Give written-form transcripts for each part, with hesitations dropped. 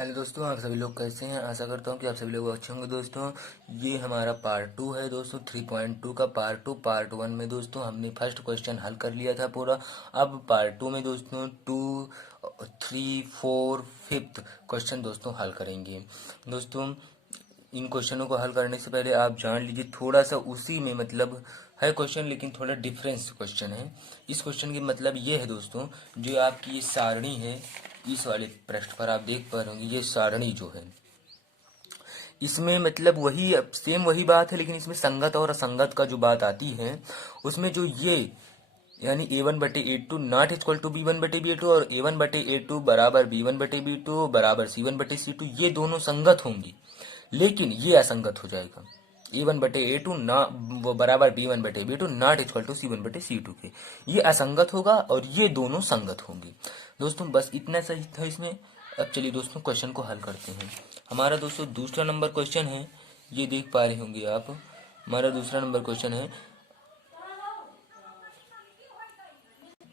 Hello दोस्तों, आप सभी लोग कैसे हैं। आशा करता हूँ कि आप सभी लोग अच्छे होंगे। दोस्तों ये हमारा पार्ट 2 है दोस्तों, 3.2 का पार्ट 2। पार्ट 1 में दोस्तों हमने फर्स्ट क्वेश्चन हल कर लिया था पूरा। अब पार्ट 2 में दोस्तों 2, 3, 4, 5th क्वेश्चन दोस्तों हल करेंगे। दोस्तों इन क्वेश्चनों को हल करने से पहले आप जान लीजिए, थोड़ा सा उसी में मतलब है क्वेश्चन, लेकिन थोड़ा डिफरेंस क्वेश्चन है। इस क्वेश्चन की मतलब ये है दोस्तों, जो आपकी ये सारणी है, इस वाले पृष्ठ पर आप देख पा रहे होंगे, ये सारणी जो है इसमें मतलब वही सेम वही बात है, लेकिन इसमें संगत और असंगत का जो बात आती है, उसमें जो ये यानी a1/a2 not equal to b1/b2 और a1/a2 बराबर b1/b2 बराबर c1/c2, ये दोनों संगत होंगी, लेकिन ये असंगत हो जाएगा। a1/a2 ना वो बराबर b1/b2 not equal to c1/c2 के, ये असंगत होगा और ये दोनों संगत होंगे। दोस्तों बस इतना सही था इसमें। अब चलिए दोस्तों क्वेश्चन को हल करते हैं। हमारा दोस्तों दूसरा नंबर क्वेश्चन है, ये देख पा रहे होंगे आप। हमारा दूसरा नंबर क्वेश्चन है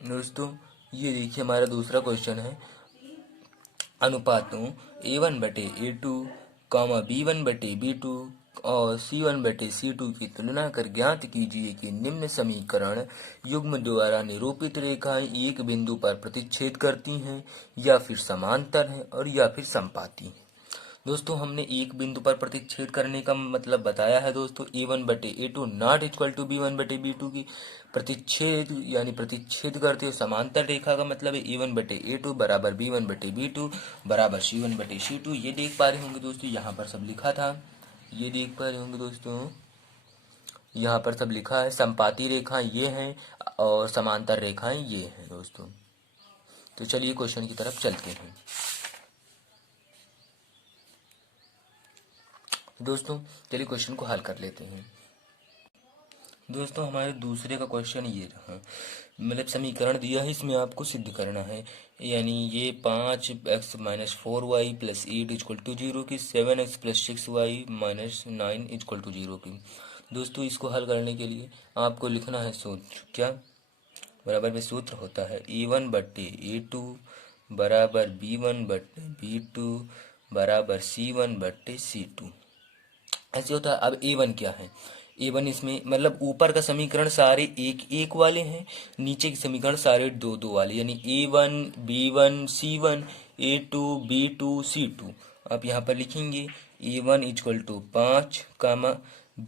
दोस्तों, ये देखिए हमारा दूसरा क्वेश्चन है, अनुपातों a1/a2 b1/b2 और c1/c2 की तुलना कर ज्ञात कीजिए कि निम्न समीकरण युग्म द्वारा निरूपित रेखाएं एक बिंदु पर प्रतिच्छेद करती हैं या फिर समांतर हैं और या फिर समपाती हैं। दोस्तों हमने एक बिंदु पर प्रतिच्छेद करने का मतलब बताया है दोस्तों, a1/a2 not equal to b1/b2 की प्रतिच्छेद यानी प्रतिच्छेद करते हो समांतर रेखा का मतलब है a1/a2 बराबर b1/b2 बराबर c1/c2। ये देख पा रहे होंगे दोस्तों, यहाँ पर सब लिखा था, ये देख पा रहे होंगे दोस्तों, यहाँ पर सब लिखा है। समपाती रेखाएं ये हैं और समांतर रेखाएं ये हैं दोस्तों। तो चलिए क्वेश्चन की तरफ चलते हैं। दोस्तों चलिए क्वेश्चन को हल कर लेते हैं। दोस्तों हमारे दूसरे का क्वेश्चन ये रहा, मतलब समीकरण दिया है, इसमें आपको सिद्ध करना है, यानी ये 5x-4y प्लस 8 इक्वल टू 0 की 7x plus 6y minus 9 equal to 0 की। दोस्तों इसको हल करने के लिए आपको लिखना है सूत्र, क्या बराबर में सूत्र होता है a1/a2 बराबर b1/b2 बराबर c1/c2, ऐसे होता है। अब a1 क्या है, a1 इसमें मतलब ऊपर का समीकरण सारे एक एक वाले हैं, नीचे के समीकरण सारे दो दो वाले, यानी a1 b1 c1 a2 b2 c2। आप यहाँ पर लिखेंगे a1 equal to 5 comma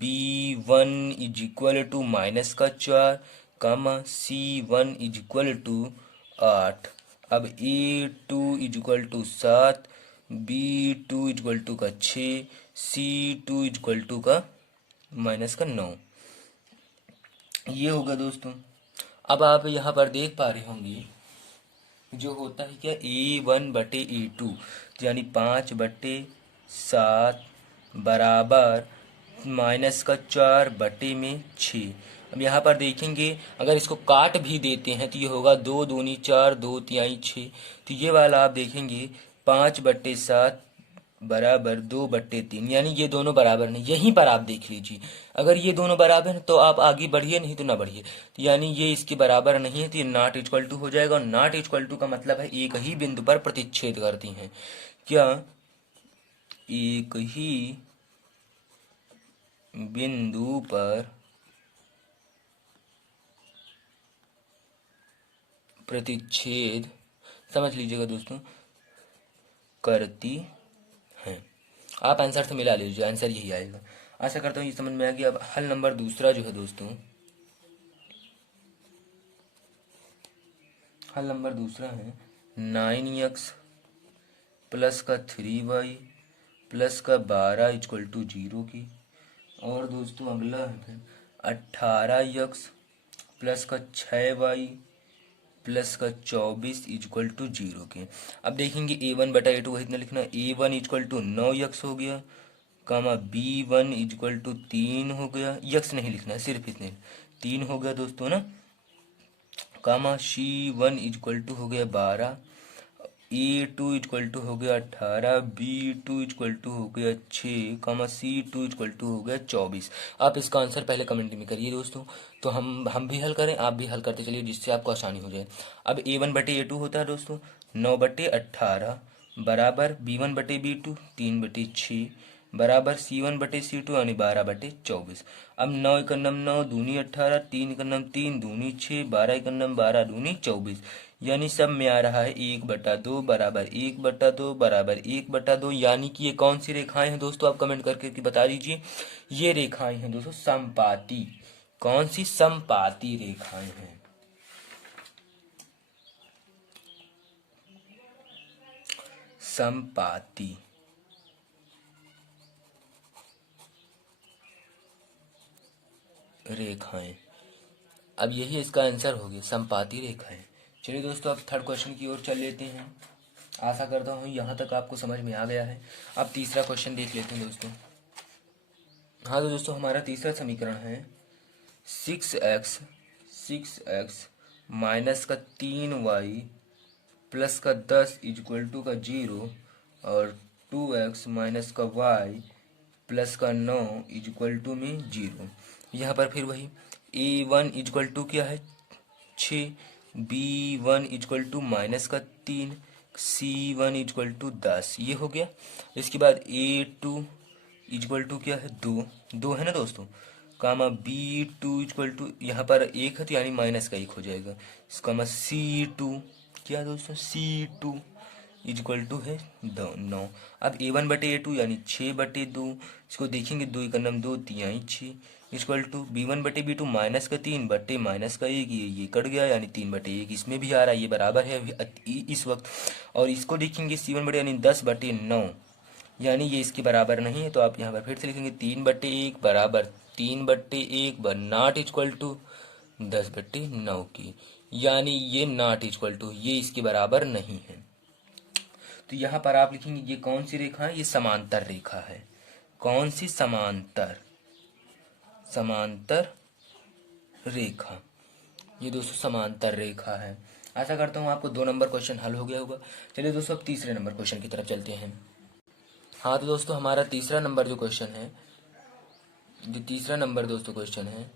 b1 is equal to -4 comma c1 is equal to 8। अब a2 is equal to 7, b2 equal to का 6, c2 इक्वल टू का -9, ये होगा दोस्तों। अब आप यहाँ पर देख पा रहे होंगे जो होता है क्या, a1/a2 यानी 5/7 बराबर -4/6। अब यहाँ पर देखेंगे अगर इसको काट भी देते हैं तो ये होगा 2 दूनी 4 2 तिहाई 6। तो ये वाला आप देखेंगे 5/7 बराबर 2/3, यानी ये दोनों बराबर नहीं। यहीं पर आप देख लीजिए, अगर ये दोनों बराबर हैं तो आप आगे बढ़िए, नहीं तो ना बढ़िए। तो यानी ये इसके बराबर नहीं है, तो ये नॉट इक्वल टू हो जाएगा। और नॉट इक्वल टू का मतलब है एक ही बिंदु पर प्रतिच्छेद करती हैं। क्या एक ही बिंदु पर प्रतिच्छेद, समझ लीजिएगा दोस्तों, करती हैं। आप आंसर से मिला लीजिए, आंसर यही आएगा। आशा करता हूँ ये समझ में आ गया। अब हल नंबर दूसरा जो है दोस्तों, हल नंबर दूसरा है 9x प्लस का 3y प्लस का 12 इक्वल टू 0 की। और दोस्तों अगला है 18x प्लस का 6y प्लस का 24 इक्वल टू 0 के। अब देखेंगे a1/a2 का इतना लिखना, a1 इक्वल टू 9x हो गया, कामा b1 इक्वल टू 3 हो गया, यक्स नहीं लिखना है, सिर्फ इतने 3 हो गया दोस्तों ना, कामा c1 इक्वल टू हो गया 12, a2 इक्वल टू हो गया 18, b2 इक्वल टू हो गया 6, कामा c2 इक्वल टू हो गया 24। आप इसका आंसर पहले कमेंट में करिए दोस्तों, तो हम भी हल करें, आप भी हल करते चलिए, जिससे आपको आसानी हो जाए। अब a1/a2 होता है दोस्तों 9/18 बराबर b1/b2 3/6 बराबर c1/c2 यानी 12/24। अब 9 एक नम 9 दूनी 18, 3 एक नम 3 दूनी 6, 12 एक नम 12 दूनी 24, यानी सब में आ रहा है 1/2 बराबर 1/2 बराबर 1/2। यानी कि ये कौन सी रेखाएं हैं दोस्तों, आप कमेंट करके बता दीजिए। ये रेखाएं हैं दोस्तों समपाती। कौन सी? समपाती रेखाएं हैं। समपाती रेखाएं। अब यही इसका आंसर हो गया, समपाती रेखाएं। चलिए दोस्तों अब थर्ड क्वेश्चन की ओर चल लेते हैं। आशा करता हूँ यहाँ तक आपको समझ में आ गया है। अब तीसरा क्वेश्चन देख लेते हैं दोस्तों। हाँ तो दोस्तों हमारा तीसरा समीकरण है 6x माइनस का 3y प्लस का 10 इक्वल टू का 0 और 2x माइनस का y प्लस का 9 इक्वल टू में 0। यहाँ पर फिर वही a1 इक्वल टू क्या है 6, b1 इक्वल टू माइनस का 3, c1 इक्वल टू 10, ये हो गया। इसके बाद a2 इक्वल टू क्या है 2 है ना दोस्तों, कामा b2 इक्वल टू यहाँ पर 1 है तो यानी माइनस का 1 हो जाएगा, इसका c2 क्या दोस्तों c2 इक्वल टू है 9। अब a1/a2 यानी 6/2, इसको देखेंगे 2 का नम 2 3 6 इक्वल टू b1/b2 माइनस का 3 बटे माइनस का 1, ये कट गया यानी 3/1, इसमें भी आ रहा है, ये बराबर है अभी इस वक्त। और इसको देखेंगे c1 यानी 10/9, यानी ये इसके बराबर नहीं है, तो आप यहाँ पर फिर से लिखेंगे 3/1 बराबर 3/1 नॉट इक्वल टू 10/9 की, यानी ये नॉट इक्वल टू, ये इसके बराबर नहीं है। तो यहाँ पर आप लिखेंगे ये कौन सी रेखा है, ये समांतर रेखा है। कौन सी? समांतर रेखा, ये दोस्तों समांतर रेखा है। आशा करता हूँ आपको 2 नंबर क्वेश्चन हल हो गया होगा। चलिए दोस्तों अब तीसरे नंबर क्वेश्चन की तरफ चलते हैं। हाँ तो दोस्तों हमारा तीसरा नंबर जो क्वेश्चन है, जो तीसरा नंबर दोस्तों क्वेश्चन है,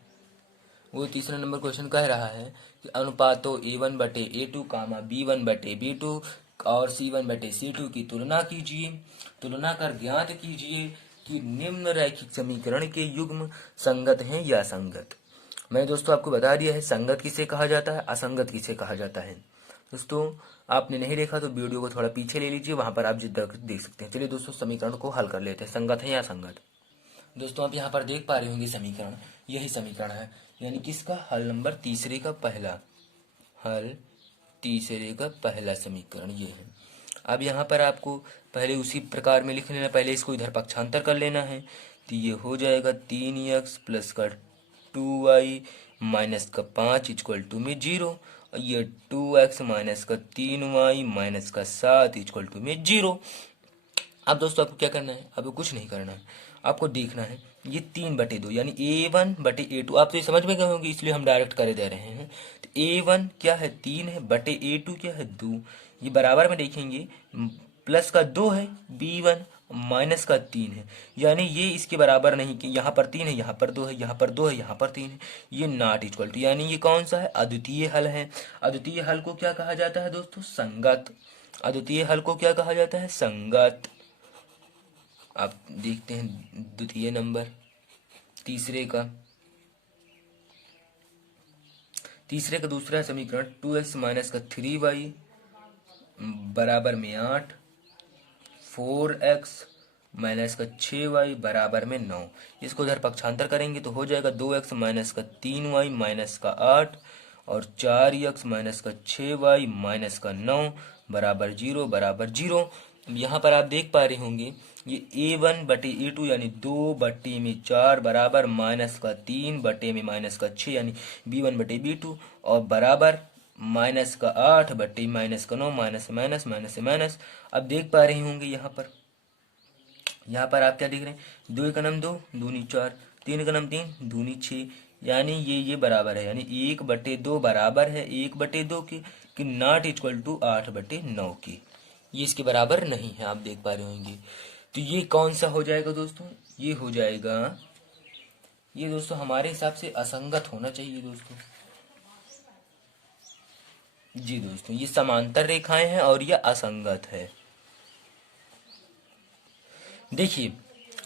वो तीसरा नंबर क्वेश्चन कह रहा है कि अनुपातों a1/a2 कामा b1/b2 और c1/c2 की तुलना कीजिए। तुलना कर ज्ञात कीजिए कि निम्न रैखिक समीकरण के युग्म संगत हैं या असंगत। मैंने दोस्तों आपको बता दिया है संगत किसे कहा जाता है, असंगत किसे कहा जाता है। दोस्तों आपने नहीं देखा तो वीडियो को थोड़ा पीछे ले लीजिए, वहां पर आप देख सकते हैं। चलिए दोस्तों समीकरण को हल कर लेते हैं, संगत है या असंगत। दोस्तों आप यहाँ पर देख पा रहे होंगे समीकरण, यही समीकरण है, यानी किसका? हल नंबर तीसरे का पहला, हल तीसरे का पहला समीकरण ये है। अब यहाँ पर आपको पहले उसी प्रकार में लिख लेना, पहले इसको इधर पक्षांतर कर लेना है, तो ये हो जाएगा 3x प्लस का 2y माइनस का 5 इक्वल टू में 0, और ये 2x माइनस का 3y माइनस का 7 इक्वल टू में 0। अब दोस्तों आपको क्या करना है? आपको कुछ नहीं करना है, आपको देखना है ये 3/2 यानी a1/a2, आप तो ये समझ में गए होंगे इसलिए हम डायरेक्ट कर दे रहे हैं। तो a1 क्या है 3 है, बटे a2 क्या है 2, ये बराबर में देखेंगे प्लस का 2 है b1 माइनस का 3 है, यानी ये इसके बराबर नहीं कि यहाँ पर 3 है, यहाँ पर 2 है, यहाँ पर 2 है, यहाँ पर 3 है, ये नॉट इक्वल टू, यानी ये कौन सा है? अद्वितीय हल है। अद्वितीय हल को क्या कहा जाता है दोस्तों? संगत। अद्वितीय हल को क्या कहा जाता है? संगत। आप देखते हैं द्वितीय नंबर तीसरे का दूसरा समीकरण 2x माइनस का 3y बराबर में 8, 4x माइनस का 6y बराबर में 9, इसको इधर पक्षांतर करेंगे तो हो जाएगा 2x माइनस का 3y माइनस का 8 और 4x माइनस का 6y माइनस का 9 बराबर 0 बराबर 0। यहाँ पर आप देख पा रहे होंगे ये a1/a2 यानी 2/4 बराबर माइनस का 3/में माइनस का 6 यानी b1/b2 और बराबर माइनस का 8 माइनस का 9 माइनस से माइनस माइनस से माइनस। अब देख पा रहे होंगे यहाँ पर आप क्या देख रहे हैं? 2 का नम 2 दूनी 4, 3 का नम 3 दूनी 6, यानी ये बराबर है, यानी 1/2 बराबर है 1/2 की नॉट इक्वल टू 8/9 की, ये इसके बराबर नहीं है, आप देख पा रहे होंगे। तो ये कौन सा हो जाएगा दोस्तों? ये हो जाएगा, ये दोस्तों हमारे हिसाब से असंगत होना चाहिए दोस्तों। जी दोस्तों ये समांतर रेखाएं हैं और यह असंगत है। देखिए,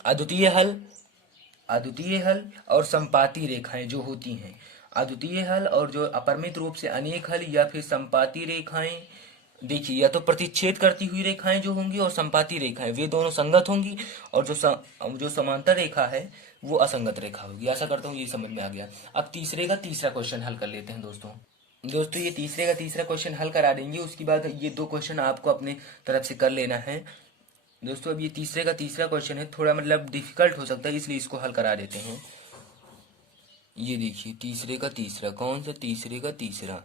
अद्वितीय हल और संपाती रेखाएं जो होती हैं, अद्वितीय हल और जो अपरिमित रूप से अनेक हल या फिर संपाती रेखाएं, देखिए या तो प्रतिच्छेद करती हुई रेखाएं जो होंगी और संपाती रेखाएं, वे दोनों संगत होंगी, और जो समांतर रेखा है वो असंगत रेखा होगी। आशा करता हूँ ये समझ में आ गया। अब तीसरे का तीसरा क्वेश्चन हल कर लेते हैं दोस्तों ये तीसरे का तीसरा क्वेश्चन हल करा देंगे, उसके बाद ये दो क्वेश्चन आपको अपने तरफ से कर लेना है दोस्तों। अब ये तीसरे का तीसरा क्वेश्चन है, थोड़ा मतलब डिफिकल्ट हो सकता है, इसलिए इसको हल करा देते हैं। ये देखिए तीसरे का तीसरा, कौन सा तीसरे का तीसरा,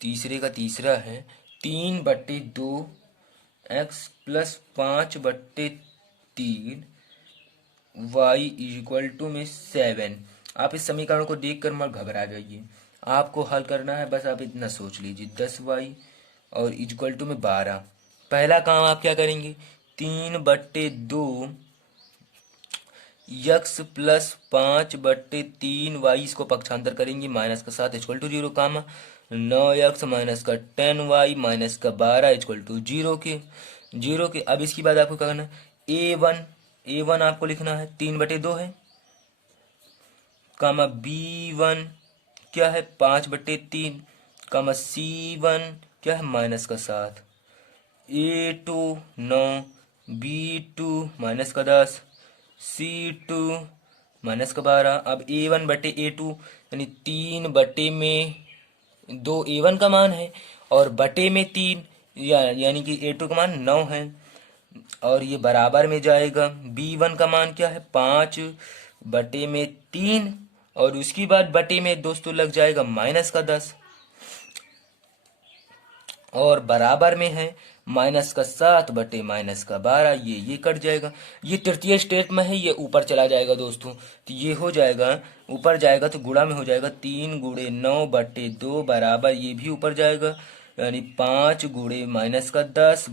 तीसरे का तीसरा है 3/2 x plus 5/3 y equal to में 7। आप इस समीकरण को देखकर मत घबरा जाइए, आपको हल करना है, बस आप इतना सोच लीजिए 10y और इक्वल टू में 12। पहला काम आप क्या करेंगे, 3/2 यक्स प्लस 5/3 y, इसको पक्षांतर करेंगे माइनस का 7 इक्वल टू 0, काम 9x माइनस का 10y माइनस का 12 इक्वल टू 0 के। अब इसके बाद आपको क्या करना है, a1 आपको लिखना है 3/2 है, कामा b1 क्या है 5/3, कामा c1 क्या है माइनस का 7, a2 9, b2 माइनस का 10, c2 माइनस का 12। अब a1/a2 यानी 3/2 a1 का मान है और बटे में 3 यानी कि a2 का मान 9 है, और ये बराबर में जाएगा b1 का मान क्या है 5/3, और उसकी बाद बटे में दोस्तों लग जाएगा माइनस का 10, और बराबर में है माइनस का 7 बटे माइनस का 12, ये कट जाएगा। ये तृतीय स्टेप में है, ये ऊपर चला जाएगा दोस्तों, तो ये हो जाएगा, ऊपर जाएगा तो गुणा में हो जाएगा 3×9/2 बराबर, ये भी ऊपर जाएगा यानी 5×-10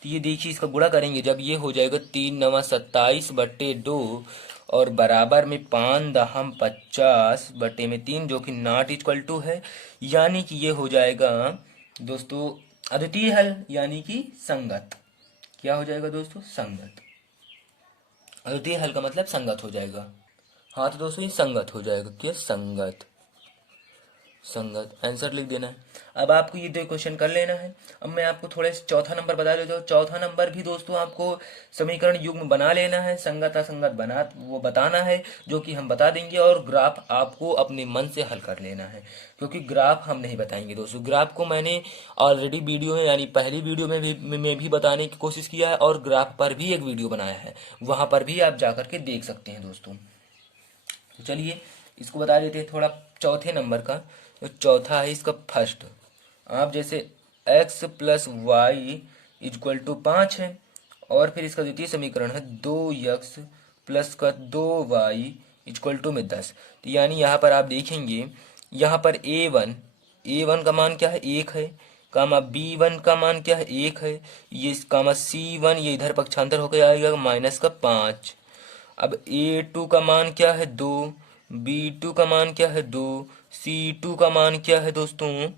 तो ये देखिए इसका गुणा करेंगे जब, ये हो जाएगा 3×9 = 27/2 और बराबर में 5×50/3 जो कि नॉट इक्वल टू है, यानी कि ये हो जाएगा दोस्तों अद्वितीय हल यानी कि संगत। क्या हो जाएगा दोस्तों, संगत। अद्वितीय हल का मतलब संगत हो जाएगा। हाँ तो दोस्तों ये संगत हो जाएगा, क्या संगत आंसर लिख देना है। अब आपको ये दो क्वेश्चन कर लेना है। अब मैं आपको थोड़ा चौथा नंबर बता देता हूँ। चौथा नंबर भी दोस्तों आपको समीकरण युग्म बना लेना है, संगत असंगत वो बताना है, जो कि हम बता देंगे, और ग्राफ आपको अपने मन से हल कर लेना है, क्योंकि ग्राफ हम नहीं बताएंगे दोस्तों। ग्राफ को मैंने ऑलरेडी वीडियो में यानी पहली वीडियो में भी बताने की कोशिश किया है, और ग्राफ पर भी एक वीडियो बनाया है, वहां पर भी आप जाकर के देख सकते हैं दोस्तों। तो चलिए इसको बता देते हैं थोड़ा चौथे नंबर का। तो चौथा है इसका फर्स्ट, आप जैसे x plus Y equal to 5 है, और फिर इसका द्वितीय समीकरण है 2x प्लस का 2y इक्वल टू में 10। तो यानी यहाँ पर आप देखेंगे, यहाँ पर a1 का मान क्या है 1 है, कामा b1 का मान क्या है 1 है, ये कामा c1 ये इधर पक्षांतर होकर आएगा माइनस का 5। अब a2 का मान क्या है 2, b2 का मान क्या है 2, c2 का मान क्या है दोस्तों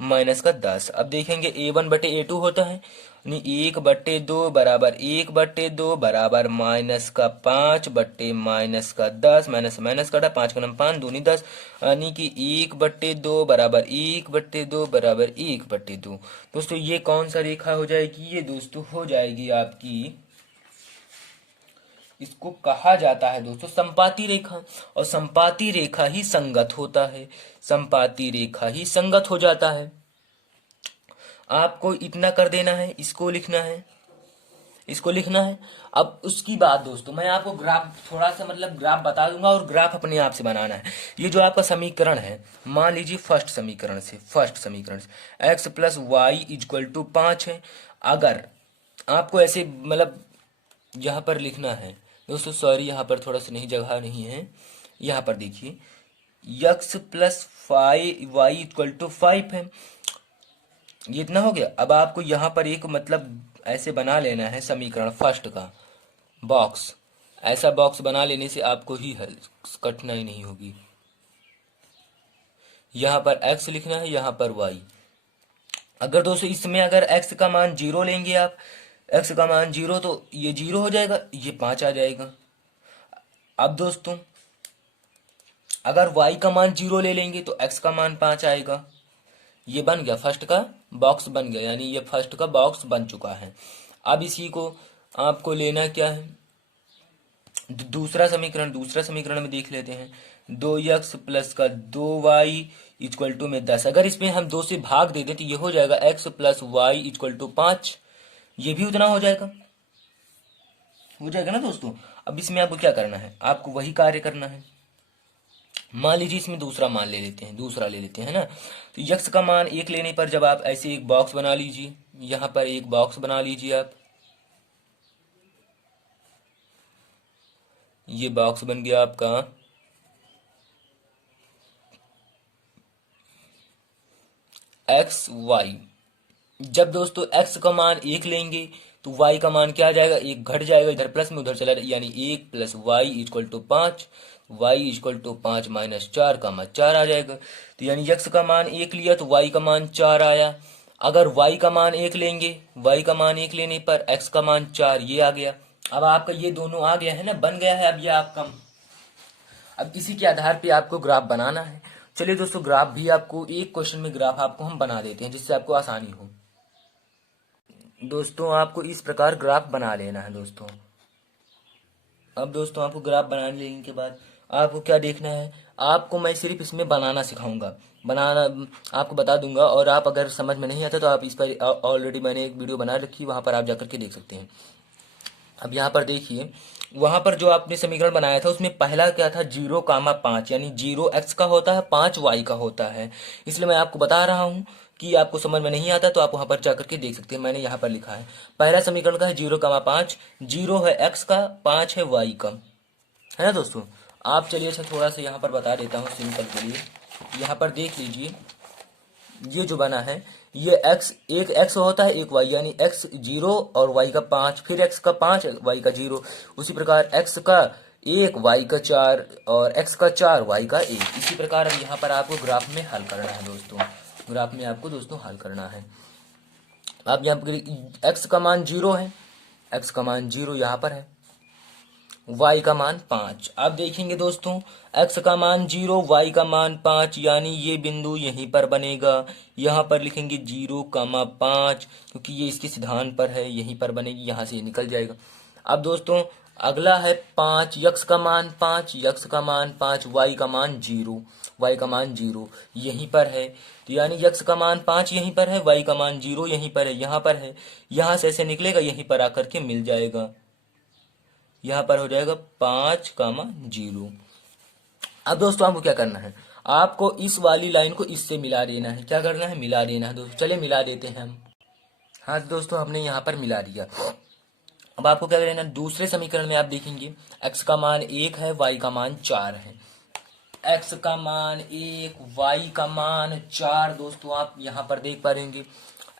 माइनस का 10। अब देखेंगे a1/a2 होता है, यानी 1/2 बराबर 1/2 बराबर माइनस का 5 बट्टे माइनस का 10, माइनस माइनस काटा 5 का नाम 5 दूनी 10, यानी कि 1/2 बराबर 1/2 बराबर 1/2। दोस्तों ये कौन सा रेखा हो जाएगी, ये दोस्तों हो जाएगी आपकी, इसको कहा जाता है दोस्तों संपाती रेखा, और संपाती रेखा ही संगत होता है, संपाती रेखा ही संगत हो जाता है। आपको इतना कर देना है, इसको लिखना है। अब उसकी बात दोस्तों मैं आपको ग्राफ थोड़ा सा मतलब ग्राफ बता दूंगा, और ग्राफ अपने आप से बनाना है। ये जो आपका समीकरण है, मान लीजिए फर्स्ट समीकरण से x plus Y equal to 5 है। अगर आपको ऐसे मतलब यहाँ पर लिखना है दोस्तों, सॉरी यहाँ पर थोड़ा सा नहीं जगह नहीं है, यहाँ पर देखिए x plus Y equal to 5 है, ये इतना हो गया। अब आपको यहाँ पर एक मतलब ऐसे बना लेना है समीकरण फर्स्ट का बॉक्स, ऐसा बॉक्स बना लेने से आपको ही कठिनाई नहीं होगी। यहाँ पर x लिखना है, यहाँ पर y। अगर दोस्तों इसमें अगर x का मान 0 लेंगे आप, एक्स का मान 0 तो ये 0 हो जाएगा, ये 5 आ जाएगा। अब दोस्तों अगर y का मान 0 ले लेंगे तो x का मान 5 आएगा। ये बन गया, फर्स्ट का बॉक्स बन गया, यानी ये फर्स्ट का बॉक्स बन चुका है। अब इसी को आपको लेना क्या है, दूसरा समीकरण में देख लेते हैं। 2x प्लस का 2y इक्वल टू में 10। अगर इसमें हम 2 से भाग दे दें तो ये हो जाएगा x plus Y equal to 5। ये भी उतना हो जाएगा ना दोस्तों। अब इसमें आपको क्या करना है, आपको वही कार्य करना है। मान लीजिए इसमें दूसरा ले लेते हैं ना। तो यक्स का मान 1 लेने पर जब आप ऐसे एक बॉक्स बना लीजिए, यहाँ पर एक बॉक्स बना लीजिए आप, ये बॉक्स बन गया आपका। एक्स वाई, जब दोस्तों x का मान 1 लेंगे तो y का मान क्या आ जाएगा, 1 घट जाएगा, इधर प्लस में उधर चला जाएगा, यानी 1 plus Y equal to 5। Y equal to 5 minus 4 का मान 4 आ जाएगा। तो यानी x का मान 1 लिया तो y का मान 4 आया। अगर y का मान 1 लेंगे, y का मान 1 लेने पर x का मान 4 ये आ गया। अब आपका ये दोनों आ गया है ना, बन गया है। अब ये आपका, अब इसी के आधार पे आपको ग्राफ बनाना है। चलिए दोस्तों, ग्राफ भी आपको एक क्वेश्चन में ग्राफ आपको हम बना देते हैं जिससे आपको आसानी हो। दोस्तों आपको इस प्रकार ग्राफ बना लेना है दोस्तों। अब दोस्तों आपको ग्राफ बना लेने के बाद आपको क्या देखना है, आपको मैं सिर्फ इसमें बनाना सिखाऊंगा, बनाना आपको बता दूंगा। और आप अगर समझ में नहीं आता तो आप इस पर ऑलरेडी मैंने एक वीडियो बना रखी है, वहां पर आप जाकर के देख सकते हैं। अब यहाँ पर देखिए, वहां पर जो आपने समीकरण बनाया था उसमें पहला क्या था, 0,5, यानी 0x का होता है, 5y का होता है। इसलिए मैं आपको बता रहा हूँ कि आपको समझ में नहीं आता तो आप वहां पर जाकर के देख सकते हैं। मैंने यहाँ पर लिखा है, पहला समीकरण का है 0,5, 0 है x का, 5 है y का, है ना दोस्तों। आप चलिए अच्छा थोड़ा सा यहाँ पर बता देता हूँ सिंपल के लिए। यहाँ पर देख लीजिए, ये जो बना है, ये x, एक x होता है एक y, यानी x 0 और y का 5, फिर x का 5 y का 0। उसी प्रकार x का 1 y का 4 और x का 4 y का 1। इसी प्रकार अब यहाँ पर आपको ग्राफ में हल करना है दोस्तों, ग्राफ में आपको दोस्तों हल करना है। अब यहाँ पर x का मान 0 है, x का मान 0 यहाँ पर है, y का मान 5। अब देखेंगे दोस्तों, x का मान 0, y का मान 5, यानी ये बिंदु यहीं पर बनेगा। यहाँ पर लिखेंगे 0,5, क्योंकि ये इसके सिद्धांत पर है, यहीं पर बनेगी, यहाँ से निकल जाएगा। अब दोस्तों अगला है 5, x का मान 5, x का मान 5, y का मान 0, y का मान 0 यहीं पर है। तो यानी x का मान 5 यहीं पर है, y का मान 0 यहीं पर है, यहाँ पर है, यहाँ से ऐसे निकलेगा, यहीं पर आकर के मिल जाएगा, यहाँ पर हो जाएगा 5,0। अब दोस्तों आपको क्या करना है, आपको इस वाली लाइन को इससे मिला देना है। क्या करना है, मिला देना है दोस्तों। चलिए मिला देते हैं हम। हाँ दोस्तों, हमने यहाँ पर मिला दिया। अब आपको क्या करना है, दूसरे समीकरण में आप देखेंगे x का मान 1 है, y का मान 4 है। x का मान 1, y का मान 4 दोस्तों आप यहाँ पर देख पा रहेंगे,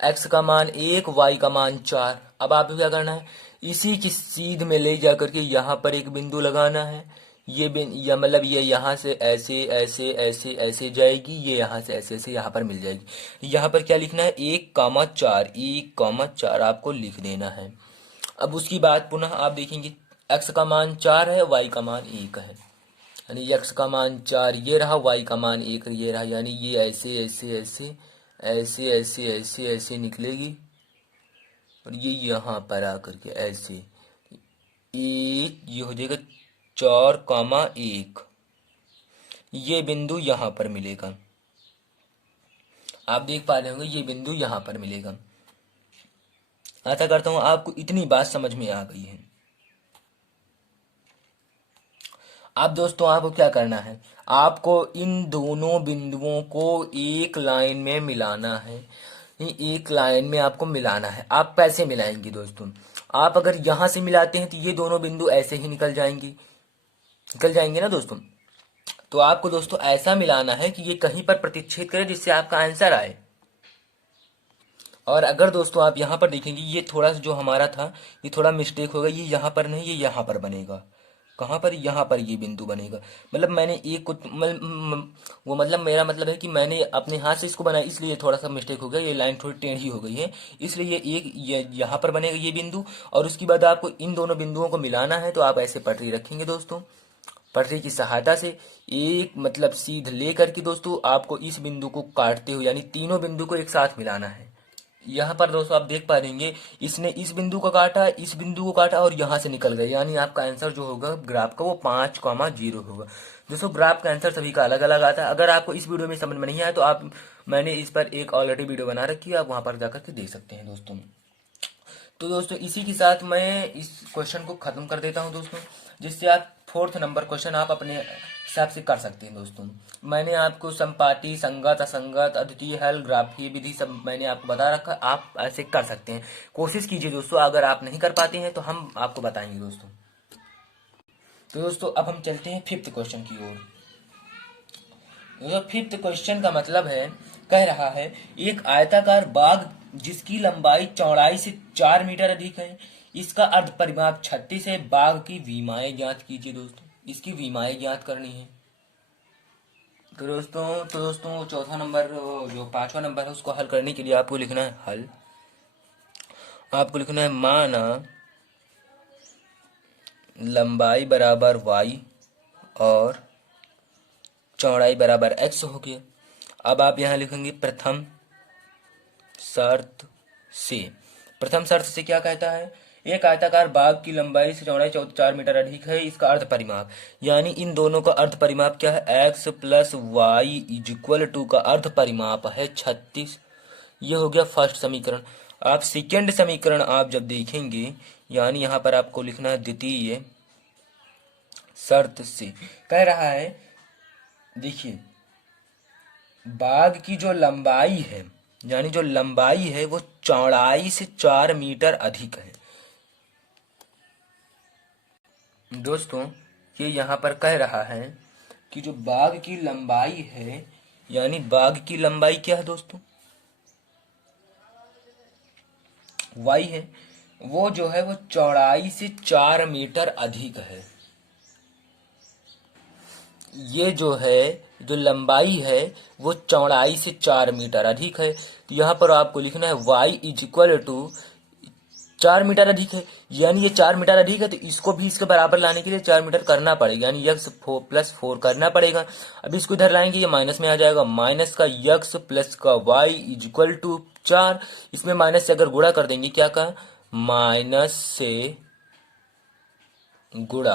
x का मान 1, y का मान 4। अब आपको क्या करना है, इसी की सीध में ले जाकर के यहाँ पर एक बिंदु लगाना है। ये या मतलब ये यहाँ से ऐसे ऐसे ऐसे ऐसे जाएगी, ये यहाँ से ऐसे ऐसे यहाँ पर मिल जाएगी। यहाँ पर क्या लिखना है, 1,4, 1,4 आपको लिख देना है। अब उसकी बाद पुनः आप देखेंगे, x का मान 4 है, y का मान 1 है, यानी x का मान 4 ये रहा, y का मान 1 ये रहा, यानी ये ऐसे ऐसे ऐसे ऐसे ऐसे ऐसे ऐसे निकलेगी और ये यहाँ पर आकर के ऐसे एक, ये हो जाएगा 4,1, ये बिंदु यहाँ पर मिलेगा। आप देख पा रहे होंगे ये बिंदु यहाँ पर मिलेगा। आशा करता हूँ आपको इतनी बात समझ में आ गई है। अब दोस्तों आपको क्या करना है, आपको इन दोनों बिंदुओं को एक लाइन में मिलाना है। एक लाइन में आपको मिलाना है। आप कैसे मिलाएंगे दोस्तों, आप अगर यहां से मिलाते हैं तो ये दोनों बिंदु ऐसे ही निकल जाएंगे ना दोस्तों। तो आपको दोस्तों ऐसा मिलाना है कि ये कहीं पर प्रतिच्छेद करे जिससे आपका आंसर आए। और अगर दोस्तों आप यहाँ पर देखेंगे, ये थोड़ा सा जो हमारा था ये थोड़ा मिस्टेक होगा, ये यहाँ पर नहीं, ये यहाँ पर बनेगा। कहाँ पर, यहाँ पर ये बिंदु बनेगा। मतलब मैंने एक वो मतलब मेरा मतलब है कि मैंने अपने हाथ से इसको बनाया, इसलिए थोड़ा सा मिस्टेक हो गया, ये लाइन थोड़ी टेढ़ी हो गई है, इसलिए ये यहाँ पर बनेगा ये बिंदु। और उसके बाद आपको इन दोनों बिंदुओं को मिलाना है, तो आप ऐसे पटरी रखेंगे दोस्तों। पटरी की सहायता से एक मतलब सीध ले करके दोस्तों आपको इस बिंदु को काटते हुए, यानी तीनों बिंदु को एक साथ मिलाना है। यहाँ पर दोस्तों आप देख पा रहेंगे, इसने इस बिंदु को काटा, इस बिंदु को काटा और यहाँ से निकल गए, यानी आपका आंसर जो होगा ग्राफ का वो 5,0 होगा। दोस्तों ग्राफ का आंसर सभी का अलग अलग आता है। अगर आपको इस वीडियो में समझ में नहीं आया तो आप, मैंने इस पर एक ऑलरेडी वीडियो बना रखी है, आप वहाँ पर जाकर के देख सकते हैं दोस्तों। तो दोस्तों इसी के साथ मैं इस क्वेश्चन को खत्म कर देता हूं दोस्तों, जिससे आप 4th नंबर क्वेश्चन आप अपने हिसाब से कर सकते हैं दोस्तों। मैंने आपको समपाटी, संगत, असंगत, अद्वितीय हल, ग्राफीय विधि सब मैंने आपको बता रखा, आप ऐसे कर सकते हैं। कोशिश कीजिए दोस्तों, अगर आप नहीं कर पाते हैं तो हम आपको बताएंगे दोस्तों। तो दोस्तों अब हम चलते हैं 5th क्वेश्चन की ओर। दोस्तों 5th क्वेश्चन का मतलब है, कह रहा है एक आयताकार बाग जिसकी लंबाई चौड़ाई से 4 मीटर अधिक है, इसका अर्ध परिमाप 36 है, बाग की विमाएं ज्ञात कीजिए दोस्तों। इसकी विमाएं ज्ञात करनी है। तो दोस्तों चौथा नंबर, जो 5वां नंबर है, उसको हल करने के लिए आपको लिखना है हल। आपको लिखना है माना लंबाई बराबर y और चौड़ाई बराबर x हो गया। अब आप यहाँ लिखेंगे प्रथम शर्त से। प्रथम शर्त से क्या कहता है, एक आयताकार बाग की लंबाई से चौड़ाई 4 मीटर अधिक है, इसका अर्ध परिमाप, यानी इन दोनों का अर्ध परिमाप क्या है, x plus Y is equal to का अर्ध परिमाप है 36। ये हो गया फर्स्ट समीकरण। आप सेकेंड समीकरण आप जब देखेंगे, यानी यहाँ पर आपको लिखना है द्वितीय शर्त से। कह रहा है देखिए, बाग की जो लंबाई है, यानी जो लंबाई है वो चौड़ाई से 4 मीटर अधिक है। दोस्तों ये यहाँ पर कह रहा है कि जो बाग की लंबाई है, यानी बाग की लंबाई क्या है दोस्तों, y है, वो जो है वो चौड़ाई से 4 मीटर अधिक है। ये जो है, जो लंबाई है वो चौड़ाई से 4 मीटर अधिक है। तो यहाँ पर आपको लिखना है y is equal to 4 metre अधिक है, यानी ये 4 मीटर अधिक है, तो इसको भी इसके बराबर लाने के लिए 4 मीटर करना पड़ेगा, यानी x प्लस 4 करना पड़ेगा। अब इसको इधर लाएंगे, ये माइनस में आ जाएगा, माइनस का x प्लस का y इज इक्वल टू 4। इसमें माइनस से अगर गुणा कर देंगे, क्या का माइनस से गुणा,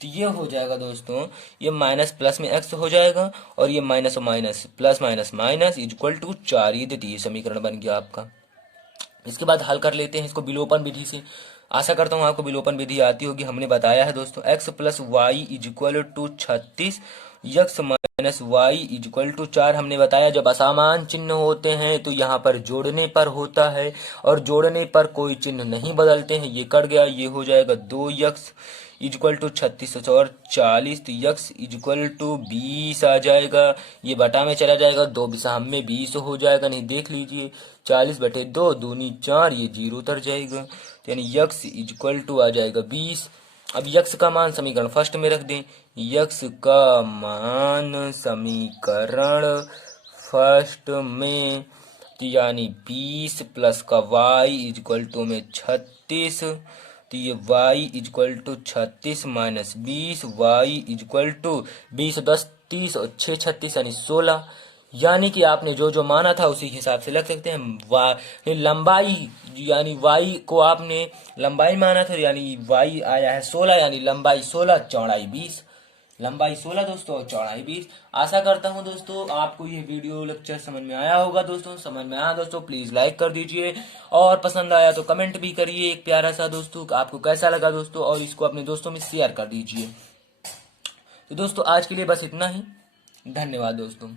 तो ये हो जाएगा दोस्तों, ये माइनस प्लस में x हो जाएगा, और ये माइनस और minus plus minus minus is equal to 4। ये द्वितीय समीकरण बन गया आपका। इसके बाद हल कर लेते हैं इसको विलोपन विधि से। आशा करता हूँ आपको विलोपन विधि आती होगी, हमने बताया है दोस्तों। x plus Y is equal to 36, x minus Y is equal to 4। हमने बताया जब असमान चिन्ह होते हैं तो यहाँ पर जोड़ने पर होता है, और जोड़ने पर कोई चिन्ह नहीं बदलते हैं। ये कट गया, ये हो जाएगा 2x इज इक्वल टू 36 और 40, तो x इज इक्वल टू 20 आ जाएगा। ये बटा में चला जाएगा, 2 बिसाम में 20 हो जाएगा, नहीं देख लीजिए, 40/2 दूनी 4, ये 0 उतर जाएगा, तो यानी x इज इक्वल टू आ जाएगा 20। अब x का मान समीकरण फर्स्ट में रख दें, x का मान समीकरण फर्स्ट में, तो यानी 20 प्लस का y इज इक्वल टू में 36, तो ये y is equal to 36 minus 20, y is equal to 20 10 30 और 6 36 यानी 16। यानी कि आपने जो जो माना था उसी हिसाब से लग सकते हैं। लंबाई यानी y को आपने लंबाई माना था, यानी y आया है 16, यानी लंबाई 16 चौड़ाई 20, लंबाई 16 दोस्तों और चौड़ाई 20। आशा करता हूं दोस्तों आपको ये वीडियो लेक्चर समझ में आया होगा। दोस्तों समझ में आया दोस्तों प्लीज लाइक कर दीजिए, और पसंद आया तो कमेंट भी करिए एक प्यारा सा दोस्तों, आपको कैसा लगा दोस्तों, और इसको अपने दोस्तों में शेयर कर दीजिए। तो दोस्तों आज के लिए बस इतना ही, धन्यवाद दोस्तों।